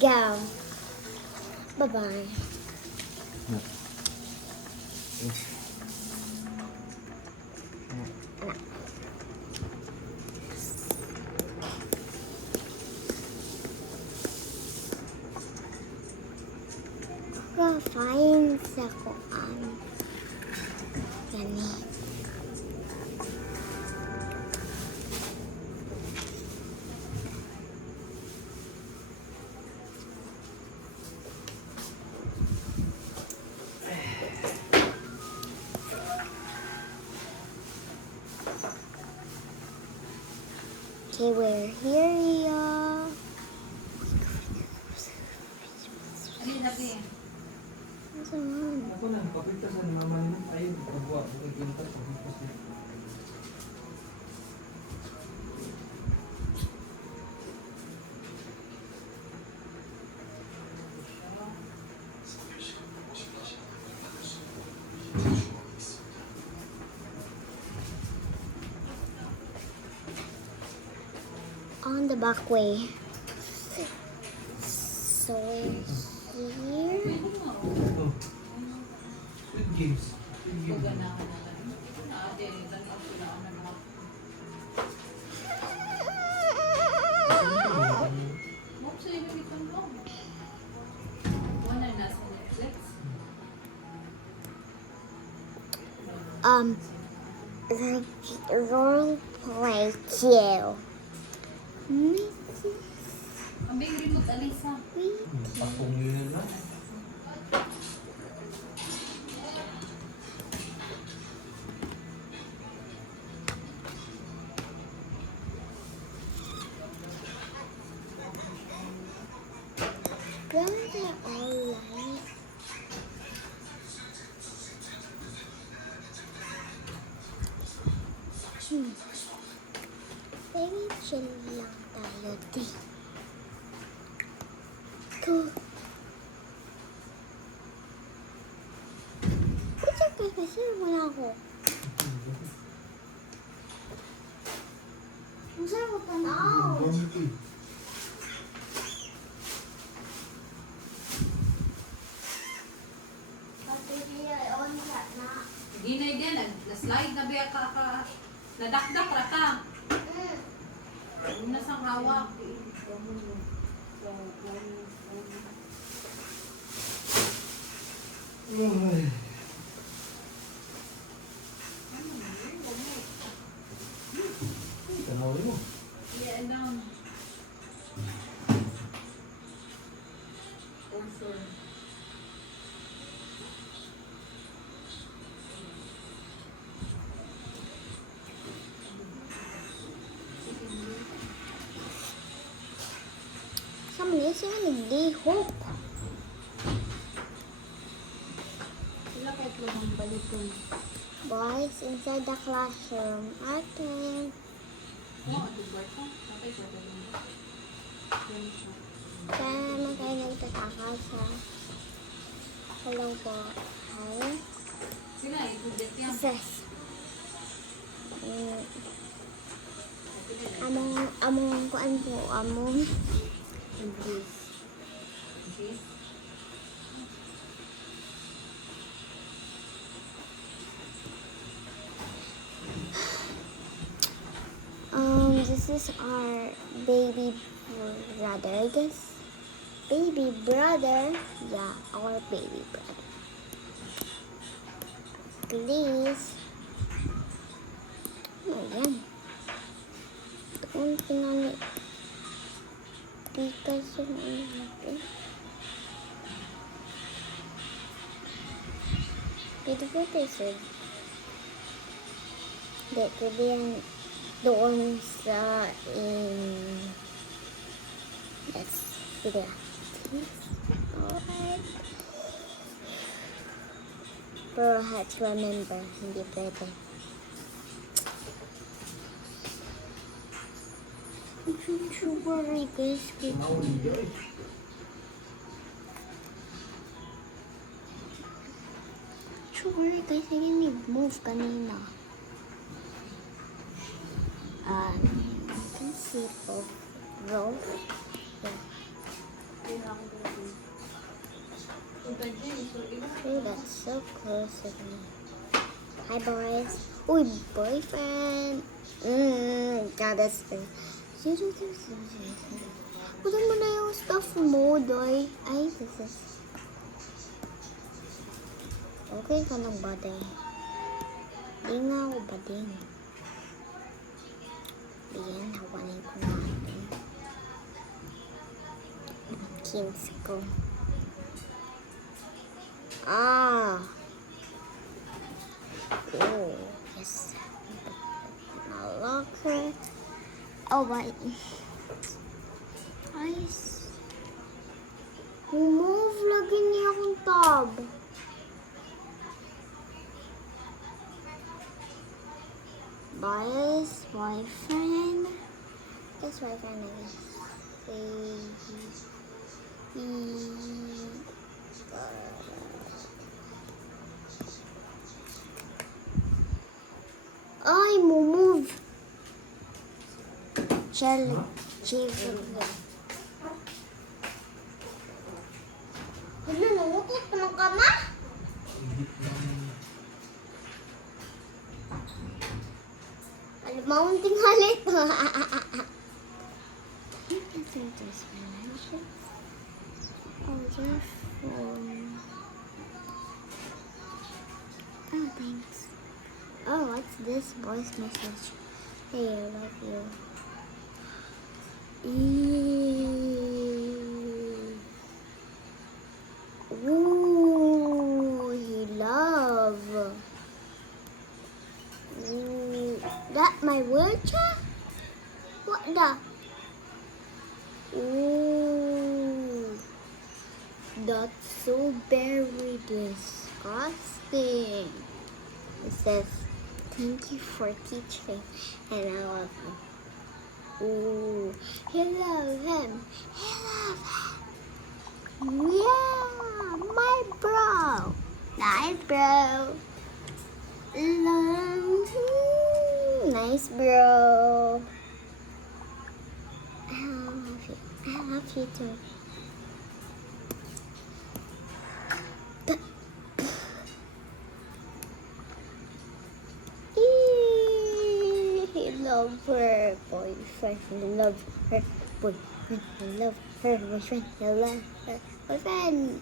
Go. Bye-bye. Fine sa kuan. Gani. Okay, we're here, y'all. Ako na, papita sa mama nyo. Ayun, pagbuwa. Pagkintas, pagkintas. On the back way. So we're here. Ito. Squid Games. Squid Games. The role play cue. Ang big remote, Alisa. Pakong yun na. Guns are all light. Very chill lang tayo, di. Cool. Pucha ka kasi wala ako. Ang sarap ko tanaw. Hindi na yan. Na-slide na biya ka. Nadakdak ra ka. Una sang hawak. Tanawin mo. Yeah, down. Also. Somebody say naglihok. Sila kahit lumang baliton. Boys inside the classroom. Okay. Oo, Dubai ka. Patay ka ba yun? Kaya naman kayo nagtataka sa hello po. Hi. Sila, i-project yan. Sis. Among kuan po, among Okay. this is our baby brother, I guess. Baby brother. Yeah, our baby brother. Please. Ayan. Kung tingali. Because yung ano natin. Beautiful person. Hindi, pwede yan doon sa yes, pwede yan. Alright. Pero I have to remember, hindi pwede. Sugar guys, Tanawin niyo eh. sugar guys, I didn't move kanina. You can see both rows. Yeah. Oh, that's so close to me. Hi, boys. Uy, boyfriend. God, that's the... Kunin mo na yung stuff mo, Doy. Ay, this is... Okay ka lang ba, Day? Di nga ako ba, Day? Ayan, hawanin ko natin. Kins ko. Ah! Oh, yes. My locker. Oh, wait. Ayos. Move, lagi niya akong tab. Bias, boyfriend. Guess boyfriend, I guess. Ay, move. Chill. Ano, nangutot mo ka ma? Mounting halit. Oh, your phone. Oh, thanks. Oh, what's this voice message? Hey, I love you. Ooh, he love. Ooh, that my wheelchair? What the? Ooh, that's so very disgusting. It says, thank you for teaching, and I love him. Ooh, he love him. He love him. Yeah, my bro. Nice, bro. Nice, bro. I love you. I love you too. He love her boyfriend. He love her boyfriend. He love her boyfriend. He love her boyfriend.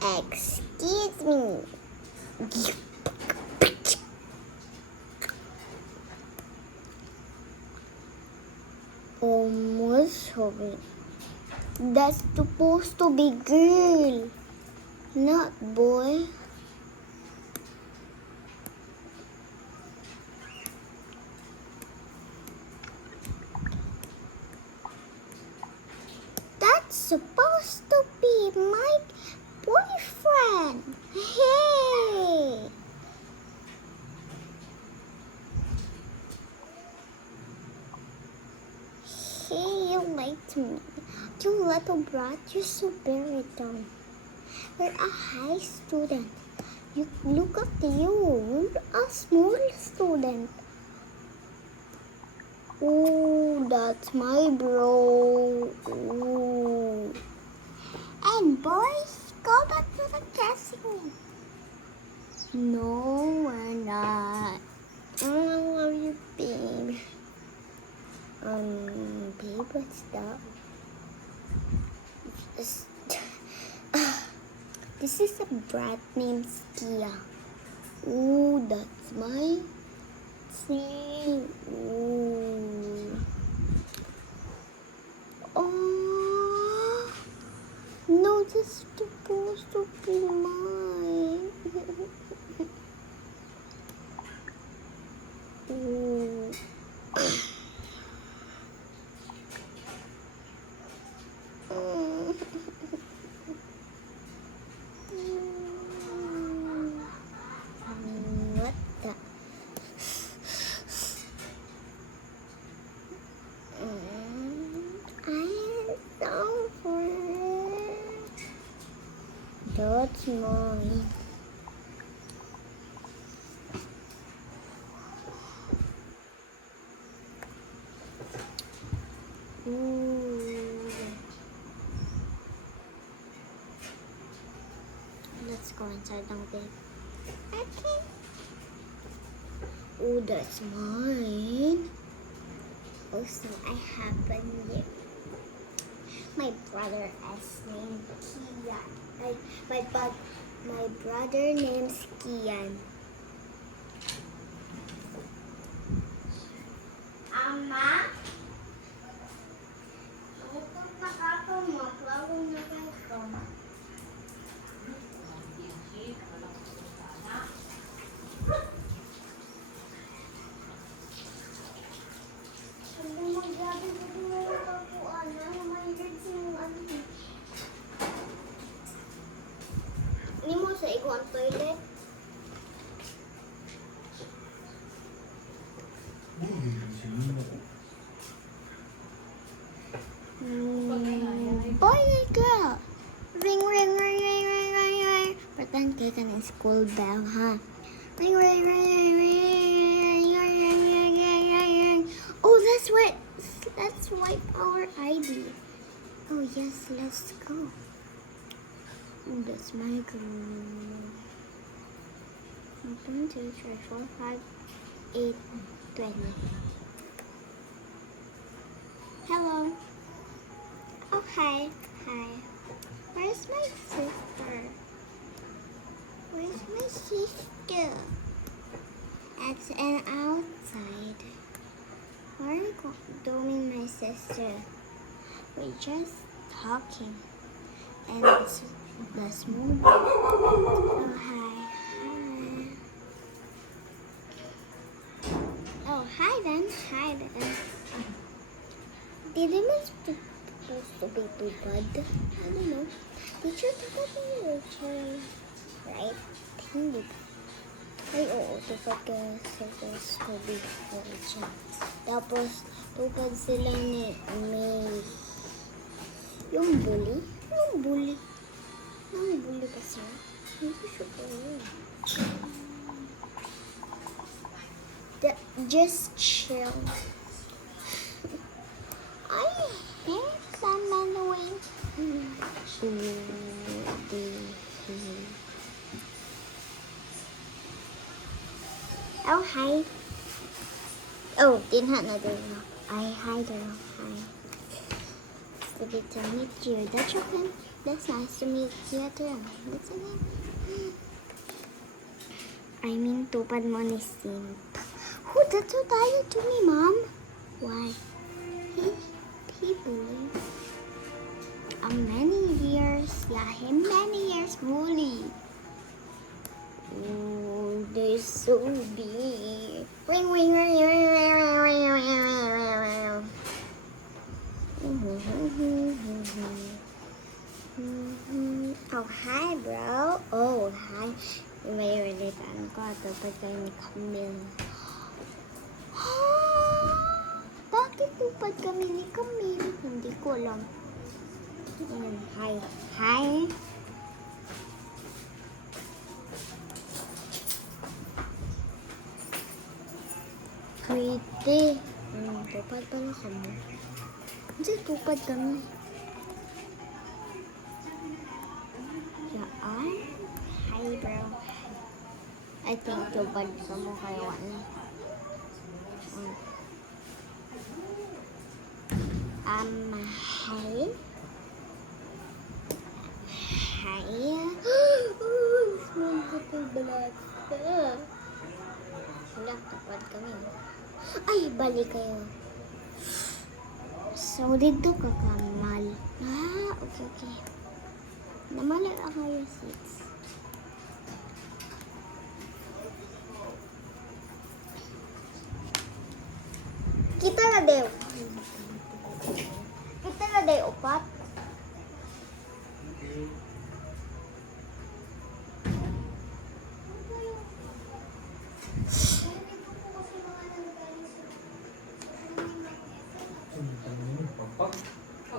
Excuse me. Almost hoping. That's supposed to be girl, not boy. That's supposed to be my boyfriend. Hey. Hey, you liked me. You little brat, you're so very dumb. You're a high student. You look at you. You're a small student. Ooh, that's my bro. Ooh. And boys, go back to the dressing room. No, we're not. I love you, babe. Babe, what's that? This is a brat named Skia. Ooh, that's my thing. Ooh. Oh, no, this is supposed to be mine. Ooh. What the? I am so for that's mine. itong tape. Okay. Oh, that's mine. Also, I have a new. My brother is named Kian. My brother name's Kian. Ama? Ito na kato mo. Klaro na kato. Hindi maggabi ko din mo kapuan. Reminder sa yung ano. Hindi mo sa iguan toilet. Boy and girl. Ring, ring, ring, ring, ring, ring, ring. Pretend kita ng school bell, ha? Ring, ring, ring, ring, ring, ring, ring, ring, ring, ring, ring. Oh, let's wipe our ID. Oh, yes, let's go. Oh, that's my girl. 1, 2, 3, 4, 5, 8, 20. Hello. Oh, hi. Hi. Where's my sister? Where's my sister? It's an outside. What are you doing, my sister? We're just talking. And let's move. Oh, hi. Hi. Oh, hi then. Hi then. Did it supposed to be too bad? I don't know. Teacher, tupad mo yung Rachel. Right? Hindi ba? Ay, oo. Tupad ka supposed to be Rachel. Tapos, tupad sila ni May. Yung bully? Yung bully? Yung bully kasi? Hindi ko sure po yun. Just chill. I hate that man away. Oh, hi. Oh, didn't have another one. Hi girl. Hi. It's good to meet you. That's your friend. That's nice to meet you too. What's your name? I mean, tupad mo ni Simp. Oh, that's so tired to me, Mom. Why? He bullied. Many years. Yeah, him many years bully. Oh, they're so big. Ring, ring, ring, ring, ring, ring, ring, ring, ring, ring. Oh, hi, bro. Oh, hi. May ulitan ko. Tapos kayo ni Camille. Bakit tupad kami ni Camille? Hindi ko alam. Hi. Hi. Pretty. Tupad pala kami. Hindi, tupad kami. Yaan. Hi, bro. I think tupad sa mo kayo. Hi. Hi. Small kapag balat. Wala, tupad kami. Ay, balik kayo. So, dito ka kamal. Okay. Namala ako yung seats. Kita na daw. Kita na daw, upat.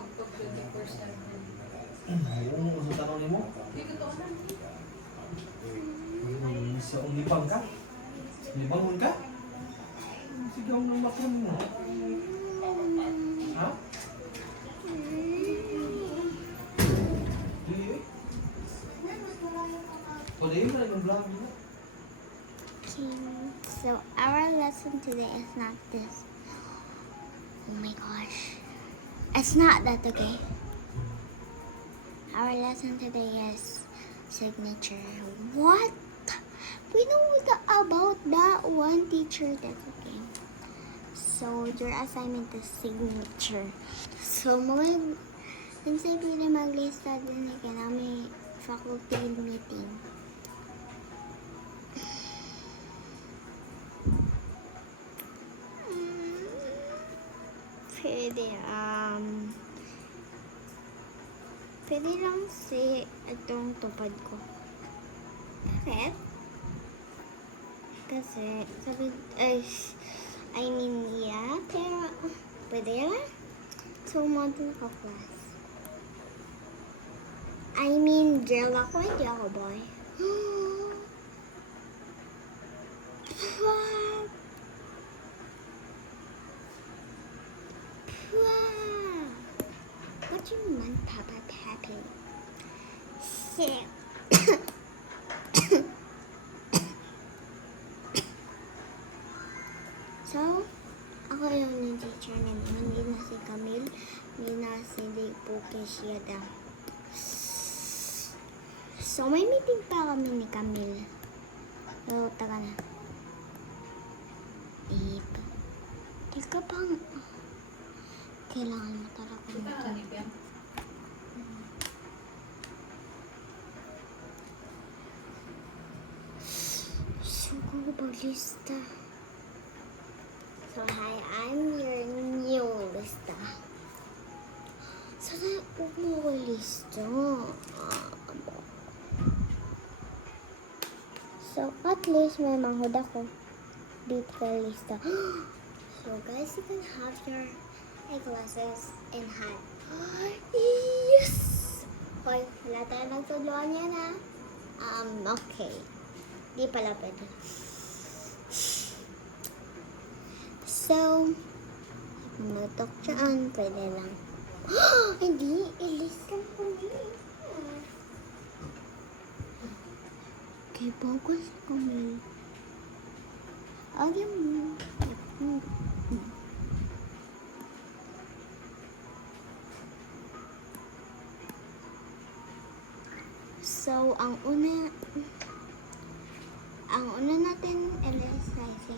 Pag 24/7. ayaw mo sa tanong mo? Hindi ko to alam. Sa umibang ka? Libangon ka? Sigaw ng makon mo. Ha? Di. na yun na yung vlog mo. Okay, so our lesson today is not this. Oh my gosh. It's not that, okay? Our lesson today is signature. What? We know about that one, teacher. That's okay. So, your assignment is signature. So, pwede maglista din na kami faculty meeting. Pwede, pwede lang si itong tupad ko. Bakit? Kasi, yeah, pero, pwede lang. So, model ko class. Girl ako, hindi ako boy. What? Wow. What do you mean, Papa Pepe? Shit. So, ako yung teacher namin. Hindi na si Camille. Hindi na si Puke Shiada. So, may meeting pa kami ni Camille. So, taga na. Teka pang... Kailangan mo talaga Ito na meeting. ganip yan. So, balista. So, hi, I'm your new lista. So, mo lista. So, at least may manghud ako. Dito ka lista. So, guys, you can have your eyeglasses in hand. Yes! Hoy, wala tayo nagtudluan yan, ha? Okay. Di pala pwede. So, matok dyan, pwede lang. Hindi, ilista ko niya. Okay, focus kami. Ayaw mo. So, ang una natin LSIC.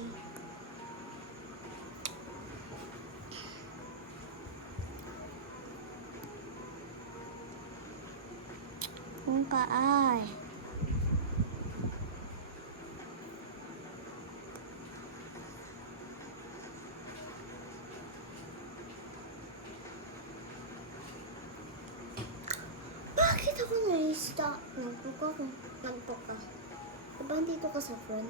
Kung kaay. Bakit ako na-lista? Nagpo ka. Diba dito ka sa phone?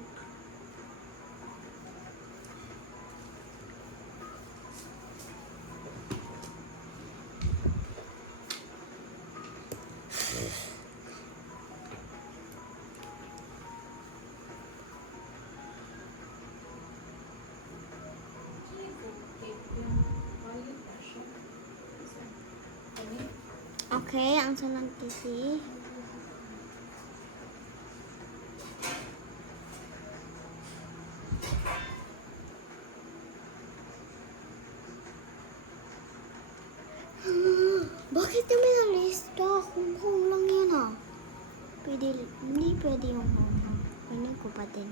Okay, ang sunod kasi. Bakit kami na-lista? Kung lang yan, ha? Hindi pwede yung hong. Pwede ko pa din.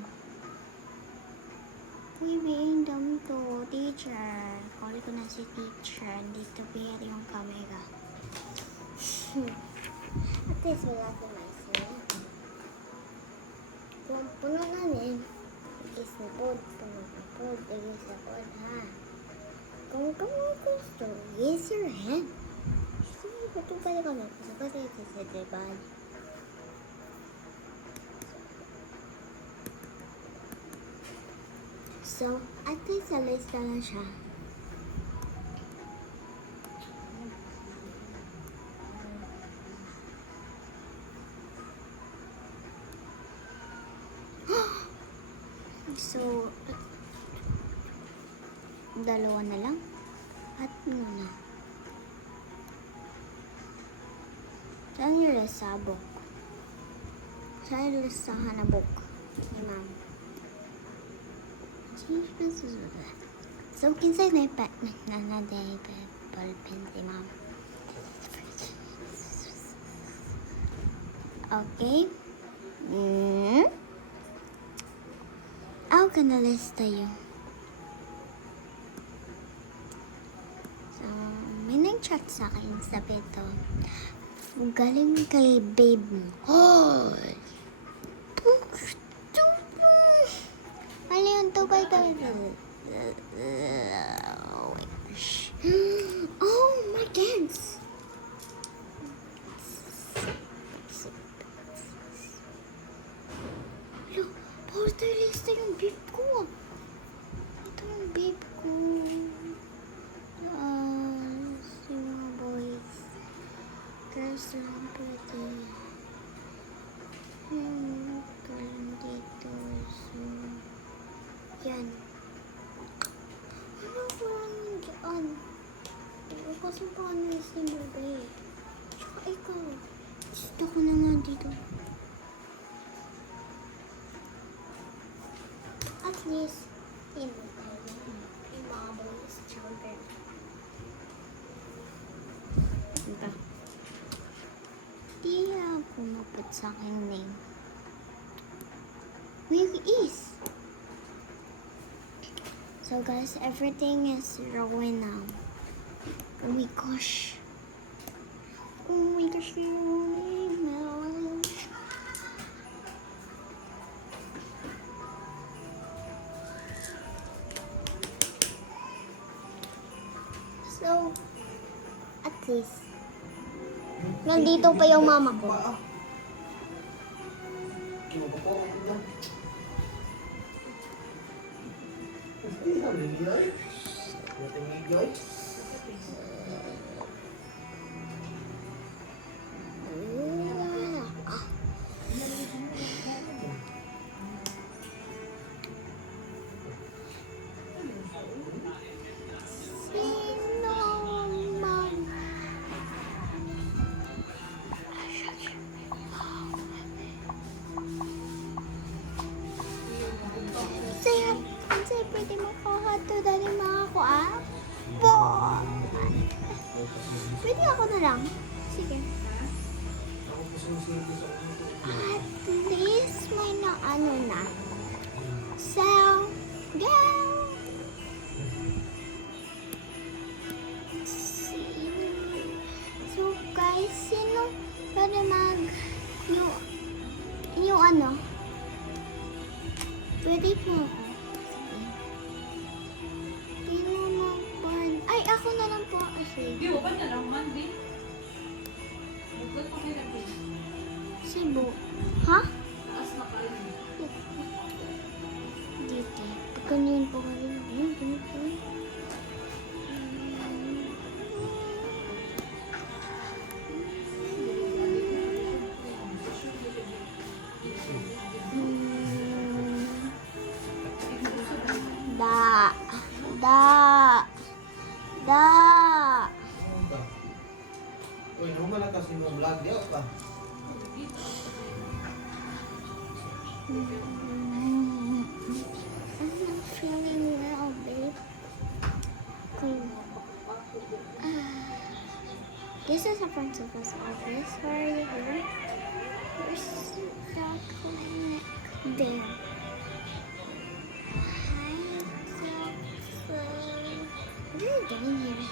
Uy, being dami to, teacher. Call ko na si teacher. Dito pwede yung camera. At least wala si Maison. Kung puno namin, igis na pod. Puno na pod. Igis na pod, ha? Kung gusto, raise your hand. Sige, patupad ka na. Kasi sa tribal. So, at least sa lista na siya. So, dalawa na lang. At muna. Saan yung resabok? sa listahan na book ni ma'am. So, kinsay na ipat na day ballpen si ma'am. Okay. Ako ka na lista yun. So, may nag-chat sa akin. Sabi ito, galing kay babe mo. Hoy! Ano yun to? Oh, my dance! Hello, porter lista yung babe ko. Ito yung babe ko. Si mga boys. Girls lang pwede. Galing dito. So, yan. Ano ko lang dyan? Kasi paano yung simbabe? Tsaka ikaw. Gusto ko na nga dito. At least, yung mga boys, tsaka girl. Diba? Di ako maput sa aking name. Where is? So guys, everything is ruined now. Oh my gosh. Oh my gosh, ruined now. So, at least, nandito pa yung mama ko. Kasi pwede makuha to dali mga ko Pwede ako na lang. Sige. At least may na ano na. So, go! So guys, sino pwede yung ano? Pwede po ako. Ay, ako na lang po. Sige. Di, wala na lang man, di. Bukod pa kayo natin. Cebu. Ha? Taas na kayo. Dito. Pagkanyan po kayo. Ganito. Uy, naman lang kasi mong vlog di ako pa. I'm not feeling well, babe. This is a principal's office. Where are you here? Where's the clinic? There. Hi, what are you doing here?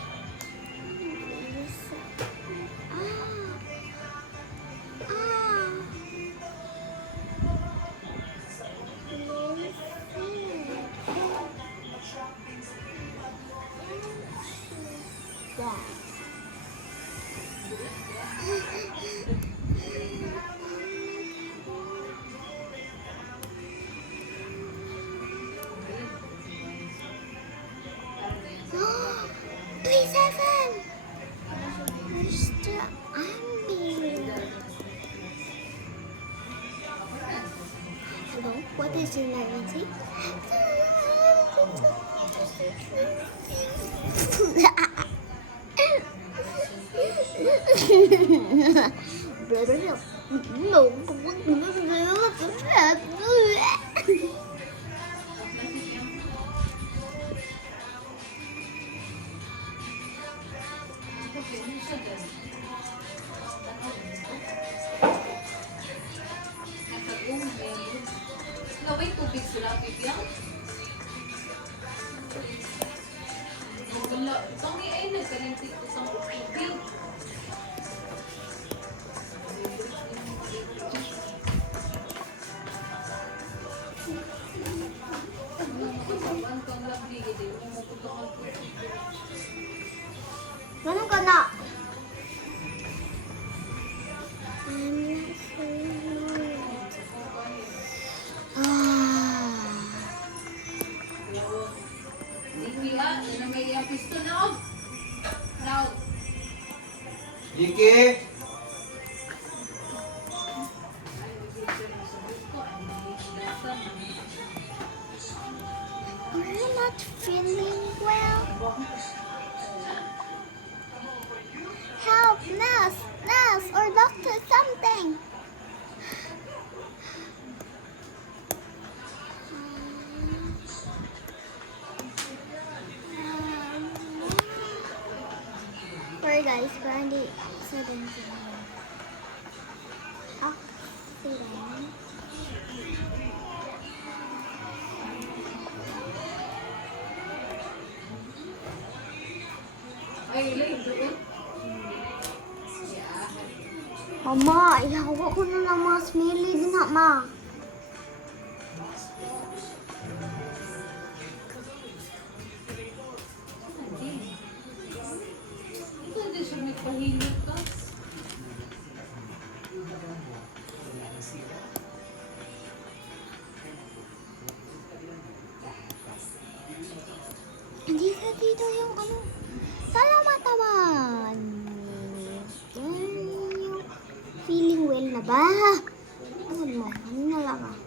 What is your legacy? No. man kang lovely, hindi mo maputok ang puso. Ganun ka na. I'm not feeling Hindi ah, yun ang may pisto na oh. Now, Jiki! Are you not feeling well? Help, nurse, nurse, or doctor, something. Sorry guys, Brandy accident. Accident. ay, ilay, doon. Yeah. Mama, ihawa ko na ng mga smelly din ha, ma. Hindi siya may pahilot ka. Dito yung ano. Salamat naman. Yung feeling well na ba? Ano mo? Ano na lang ah.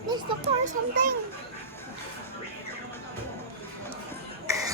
Please, doctor, something.